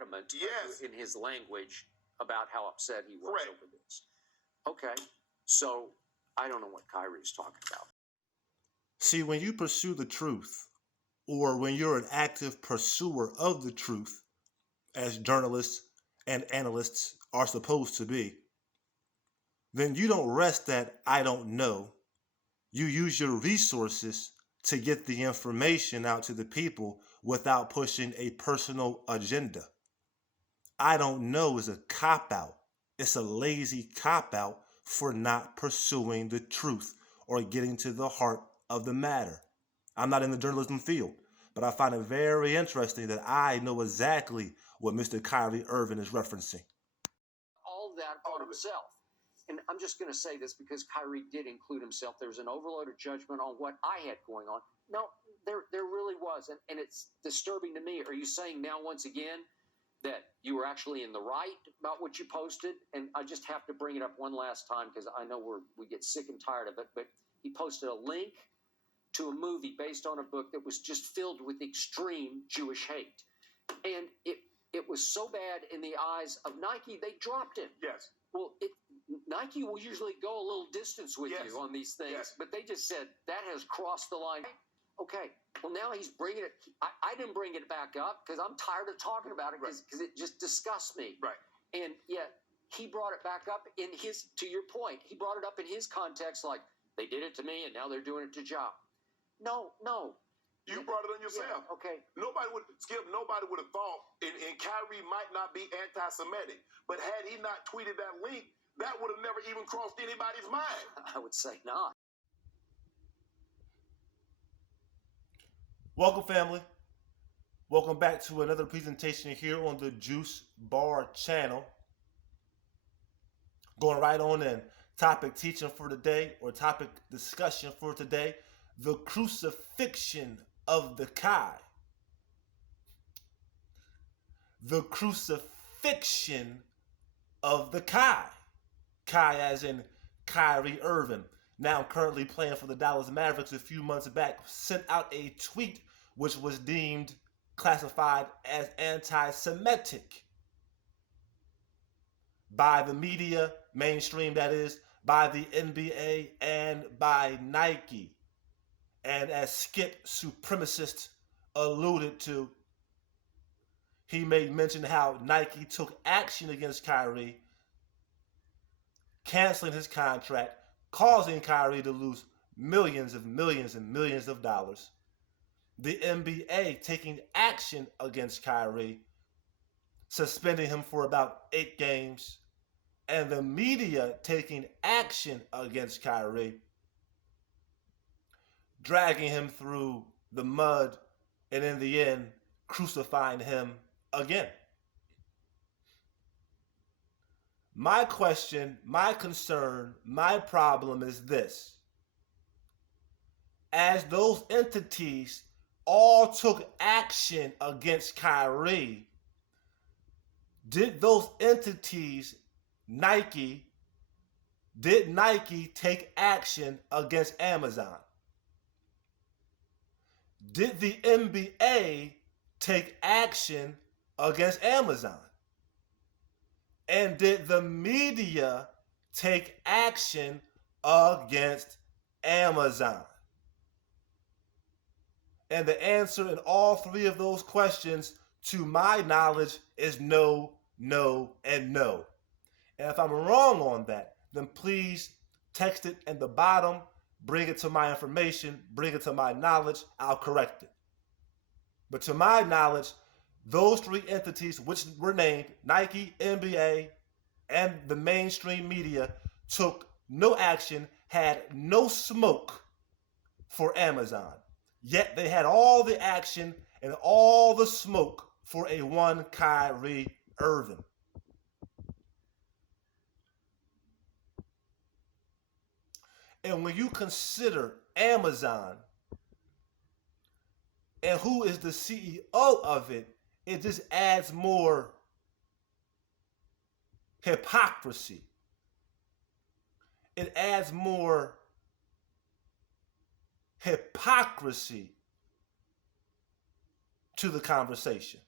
adamant in his language about how upset he was over this. Okay, so I don't know what Kyrie's talking about. See, when you pursue the truth, or when you're an active pursuer of the truth, as journalists and analysts are supposed to be, then you don't rest at I don't know. You use your resources to get the information out to the people without pushing a personal agenda. I don't know is a cop-out. It's a lazy cop-out for not pursuing the truth or getting to the heart of the matter. I'm not in the journalism field, but I find it very interesting that I know exactly what Mr. Kyrie Irving is referencing. All that on himself. And I'm just going to say this because Kyrie did include himself. There was an overload of judgment on what I had going on. No, there really was. And it's disturbing to me. Are you saying now once again that you were actually in the right about what you posted? And I just have to bring it up one last time because I know we get sick and tired of it. But he posted a link to a movie based on a book that was just filled with extreme Jewish hate. And it was so bad in the eyes of Nike, they dropped it. Yes. Well, Nike will usually go a little distance with you on these things, but they just said that has crossed the line. Okay, well, now he's bringing it. I didn't bring it back up because I'm tired of talking about it because it just disgusts me. Right. And yet he brought it back up in his, to your point, he brought it up in his context like they did it to me and now they're doing it to Ja. No. You brought it on yourself. Yeah, okay. Nobody would have thought, and Kyrie might not be anti-Semitic, but had he not tweeted that link, that would have never even crossed anybody's mind. I would say not. Welcome, family. Welcome back to another presentation here on the Juice Bar channel. Going right on in. Topic teaching for today, or topic discussion for today, the crucifixion of the Kai. The crucifixion of the Kai. Kai as in Kyrie Irving. Now currently playing for the Dallas Mavericks. A few months back sent out a tweet which was deemed classified as anti-Semitic by the media, mainstream that is, by the NBA and by Nike. And as Skip Supremacist alluded to, he made mention how Nike took action against Kyrie, canceling his contract, causing Kyrie to lose millions and millions of dollars. The NBA taking action against Kyrie, suspending him for about 8 games, and the media taking action against Kyrie, dragging him through the mud, and in the end, crucifying him again. My question, my concern, my problem is this. As those entities all took action against Kyrie, did those entities, did Nike take action against Amazon? Did the NBA take action against Amazon? And did the media take action against Amazon? And the answer in all 3 of those questions, to my knowledge, is no, no, and no. And if I'm wrong on that, then please text it in the bottom, bring it to my information, bring it to my knowledge, I'll correct it. But to my knowledge, those 3 entities, which were named Nike, NBA, and the mainstream media, took no action, had no smoke for Amazon. Yet they had all the action and all the smoke for a one Kyrie Irving. And when you consider Amazon and who is the CEO of it, it just adds more hypocrisy. It adds more hypocrisy to the conversation.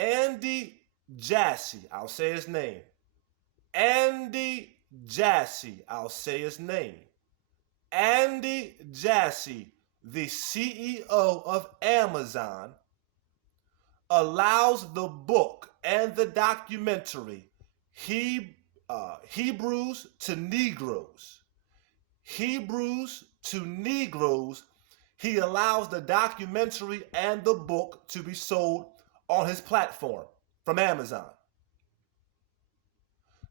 Andy Jassy, I'll say his name. Andy Jassy, I'll say his name. Andy Jassy, the CEO of Amazon, allows the book and the documentary Hebrews to Negroes. Hebrews to Negroes. He allows the documentary and the book to be sold on his platform from Amazon.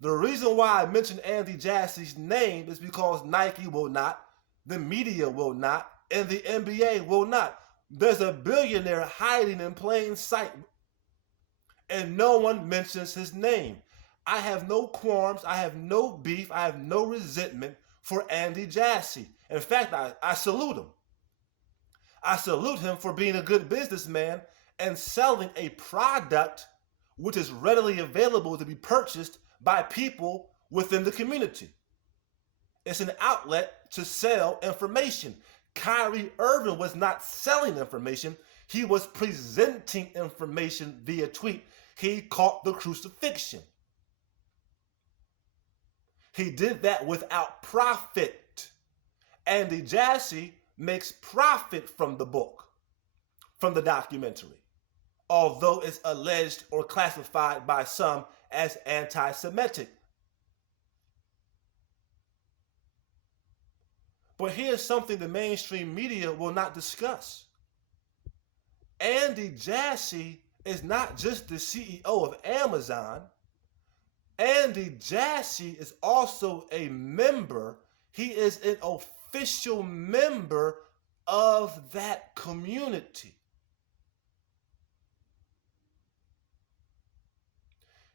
The reason why I mentioned Andy Jassy's name is because Nike will not, the media will not, and the NBA will not. There's a billionaire hiding in plain sight, and no one mentions his name. I have no qualms, I have no beef, I have no resentment for Andy Jassy. In fact, I salute him. I salute him for being a good businessman and selling a product which is readily available to be purchased by people within the community. It's an outlet to sell information. Kyrie Irving was not selling information. He was presenting information via tweet. He caught the crucifixion. He did that without profit. Andy Jassy makes profit from the book, from the documentary, although it's alleged or classified by some as anti-Semitic. But here's something the mainstream media will not discuss. Andy Jassy is not just the CEO of Amazon. Andy Jassy is also a member. He is an official member of that community.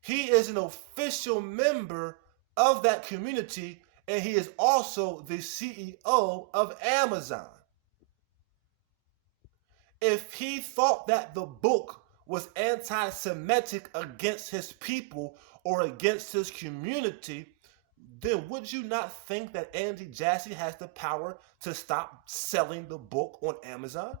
He is an official member of that community, and he is also the CEO of Amazon. If he thought that the book was anti-Semitic against his people or against his community, then would you not think that Andy Jassy has the power to stop selling the book on Amazon?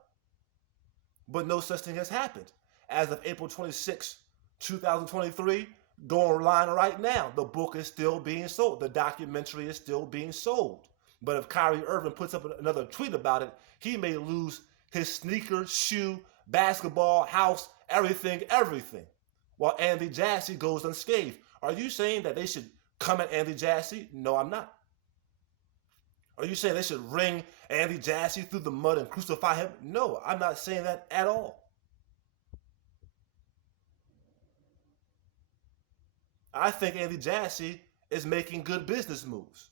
But no such thing has happened. As of April 26, 2023, go online right now. The book is still being sold. The documentary is still being sold. But if Kyrie Irving puts up another tweet about it, he may lose his sneaker, shoe, basketball, house, everything. While Andy Jassy goes unscathed. Are you saying that they should come at Andy Jassy? No, I'm not. Are you saying they should wring Andy Jassy through the mud and crucify him? No, I'm not saying that at all. I think Andy Jassy is making good business moves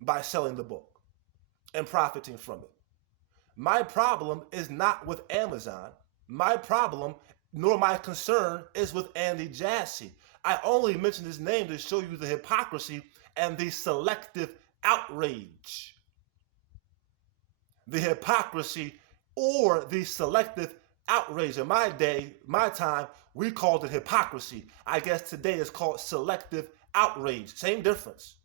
by selling the book and profiting from it. My problem is not with Amazon. My problem, nor my concern, is with Andy Jassy. I only mentioned his name to show you the hypocrisy and the selective outrage. The hypocrisy or the selective outrage. In my day, my time, we called it hypocrisy. I guess today it's called selective outrage. Same difference.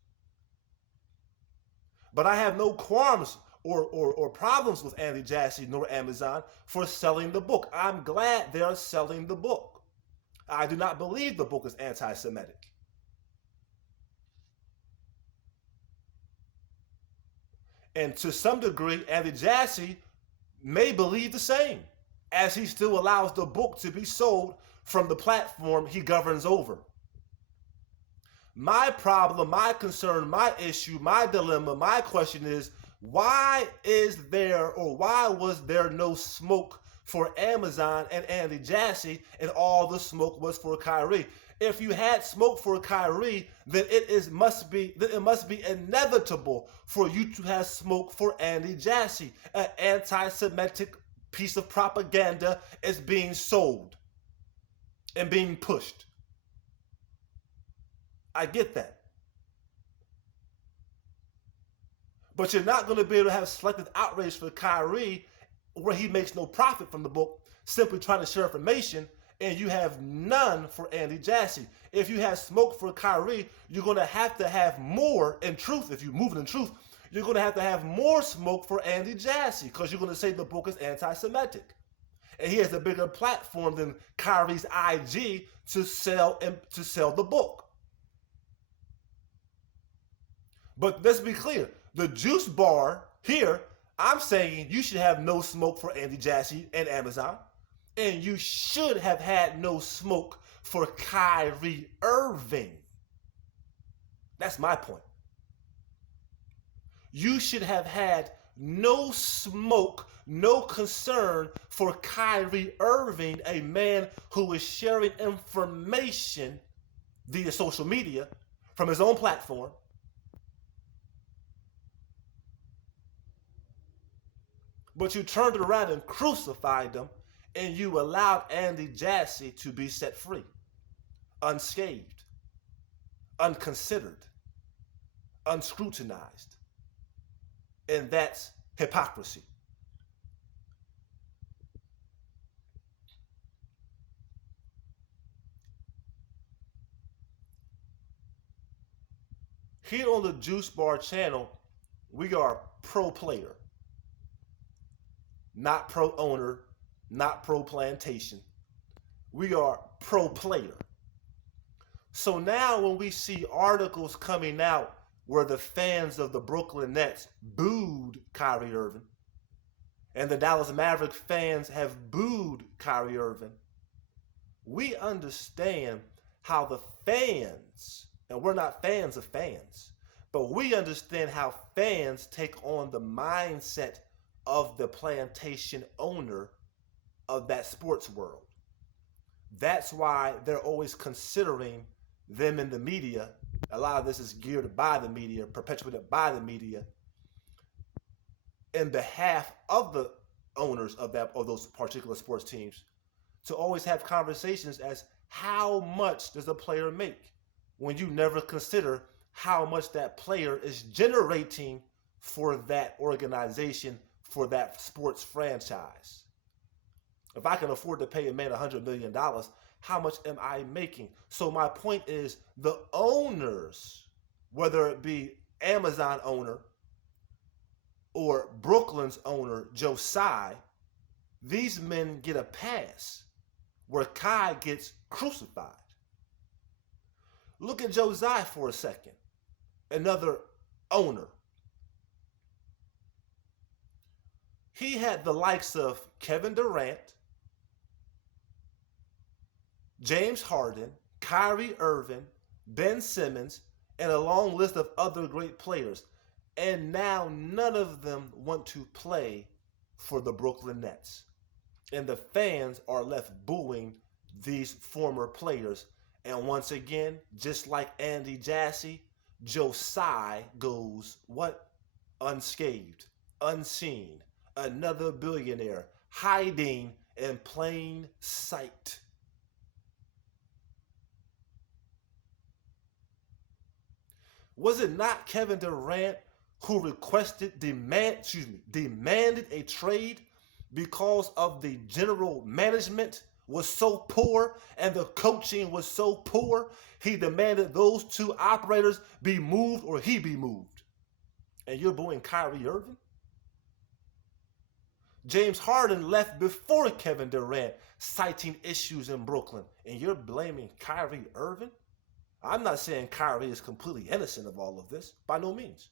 But I have no qualms or problems with Andy Jassy nor Amazon for selling the book. I'm glad they're selling the book. I do not believe the book is anti-Semitic. And to some degree, Andy Jassy may believe the same, as he still allows the book to be sold from the platform he governs over. My problem, my concern, my issue, my dilemma, my question is, why is there or why was there no smoke for Amazon and Andy Jassy and all the smoke was for Kyrie? If you had smoke for Kyrie, then it must be inevitable for you to have smoke for Andy Jassy. An anti-Semitic piece of propaganda is being sold and being pushed. I get that. But you're not going to be able to have selective outrage for Kyrie where he makes no profit from the book, simply trying to share information, and you have none for Andy Jassy. If you have smoke for Kyrie, you're going to have more in truth. If you're moving in truth, you're going to have more smoke for Andy Jassy because you're going to say the book is anti-Semitic. and he has a bigger platform than Kyrie's IG to sell the book. But let's be clear, the juice bar here, I'm saying you should have no smoke for Andy Jassy and Amazon, and you should have had no smoke for Kyrie Irving. That's my point. You should have had no smoke, no concern for Kyrie Irving, a man who is sharing information via social media from his own platform. But you turned it around and crucified them, and you allowed Andy Jassy to be set free, unscathed, unconsidered, unscrutinized. And that's hypocrisy. Here on the Juice Bar channel, we are pro-player, not pro-owner, not pro-plantation. We are pro-player. So now when we see articles coming out where the fans of the Brooklyn Nets booed Kyrie Irving, and the Dallas Maverick fans have booed Kyrie Irving, we understand how the fans, and we're not fans of fans, but we understand how fans take on the mindset of the plantation owner of that sports world. That's why they're always considering them in the media. A lot of this is geared by the media, perpetuated by the media, in behalf of the owners of those particular sports teams, to always have conversations as how much does a player make, when you never consider how much that player is generating for that organization, for that sports franchise. If I can afford to pay a man $100 million, how much am I making? So my point is, the owners, whether it be Amazon owner or Brooklyn's owner, Tsai, these men get a pass where Kai gets crucified. Look at Tsai for a second, another owner. He had the likes of Kevin Durant, James Harden, Kyrie Irving, Ben Simmons, and a long list of other great players. And now none of them want to play for the Brooklyn Nets. And the fans are left booing these former players. And once again, just like Andy Jassy, Tsai goes, what? Unscathed, unseen, another billionaire hiding in plain sight. Was it not Kevin Durant who demanded a trade because of the general management was so poor and the coaching was so poor? He demanded those two operators be moved or he be moved. And you're booing Kyrie Irving? James Harden left before Kevin Durant, citing issues in Brooklyn, and you're blaming Kyrie Irving? I'm not saying Kyrie is completely innocent of all of this. By no means.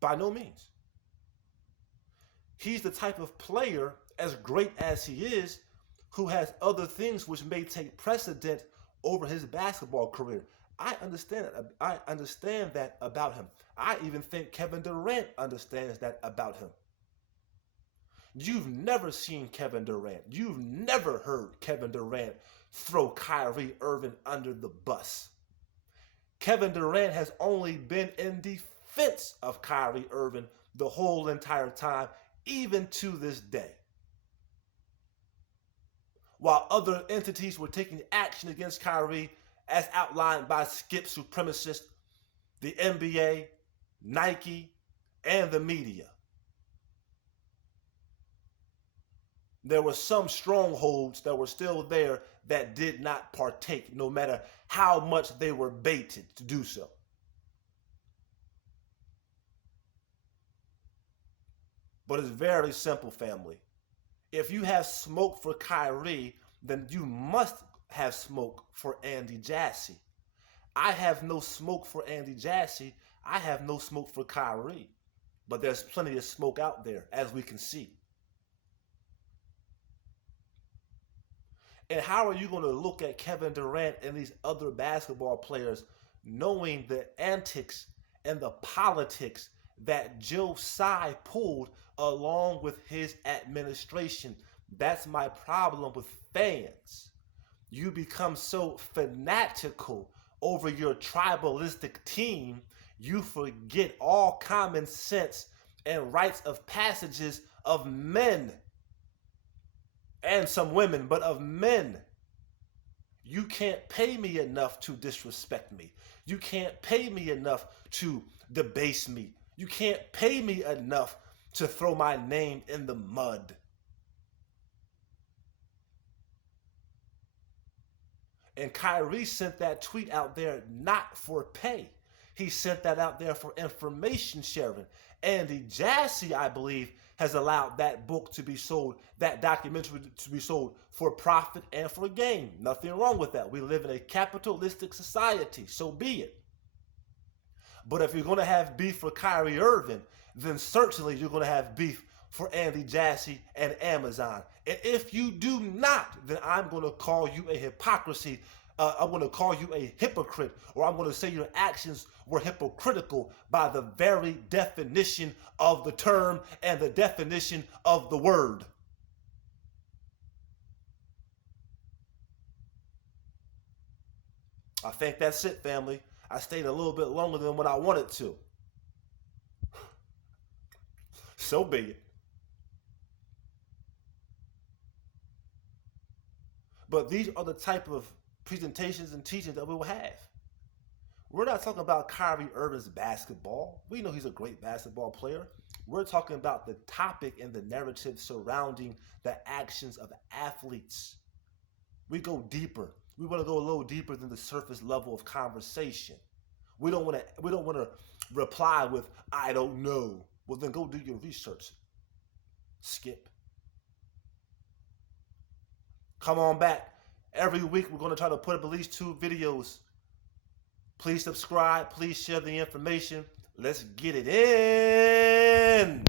By no means. He's the type of player, as great as he is, who has other things which may take precedent over his basketball career. I understand that about him. I even think Kevin Durant understands that about him. You've never seen Kevin Durant. You've never heard Kevin Durant throw Kyrie Irving under the bus. Kevin Durant has only been in defense of Kyrie Irving the whole entire time, even to this day. While other entities were taking action against Kyrie, as outlined by skip supremacists, the NBA, Nike, and the media. There were some strongholds that were still there that did not partake, no matter how much they were baited to do so. But it's very simple, family. If you have smoke for Kyrie, then you must have smoke for Andy Jassy. I have no smoke for Andy Jassy. I have no smoke for Kyrie. But there's plenty of smoke out there, as we can see. And how are you going to look at Kevin Durant and these other basketball players knowing the antics and the politics that Tsai pulled along with his administration? That's my problem with fans. You become so fanatical over your tribalistic team, you forget all common sense and rites of passages of men. And some women, but of men. You can't pay me enough to disrespect me. You can't pay me enough to debase me. You can't pay me enough to throw my name in the mud. And Kyrie sent that tweet out there not for pay. He sent that out there for information sharing. Andy Jassy, I believe, has allowed that book to be sold, that documentary to be sold for profit and for gain. Nothing wrong with that. We live in a capitalistic society, so be it. But if you're going to have beef for Kyrie Irving, then certainly you're going to have beef for Andy Jassy and Amazon. And if you do not, then I'm going to call you a hypocrisy. I'm going to call you a hypocrite, or I'm going to say your actions were hypocritical by the very definition of the term and the definition of the word. I think that's it, family. I stayed a little bit longer than what I wanted to. So be it. But these are the type of presentations and teachings that we will have. We're not talking about Kyrie Irving's basketball. We know he's a great basketball player. We're talking about the topic and the narrative surrounding the actions of athletes. We go deeper. We want to go a little deeper than the surface level of conversation. We don't want to reply with, I don't know. Well, then go do your research. Skip. Come on back. Every week we're going to try to put up at least 2 videos. Please subscribe. Please share the information. Let's get it in.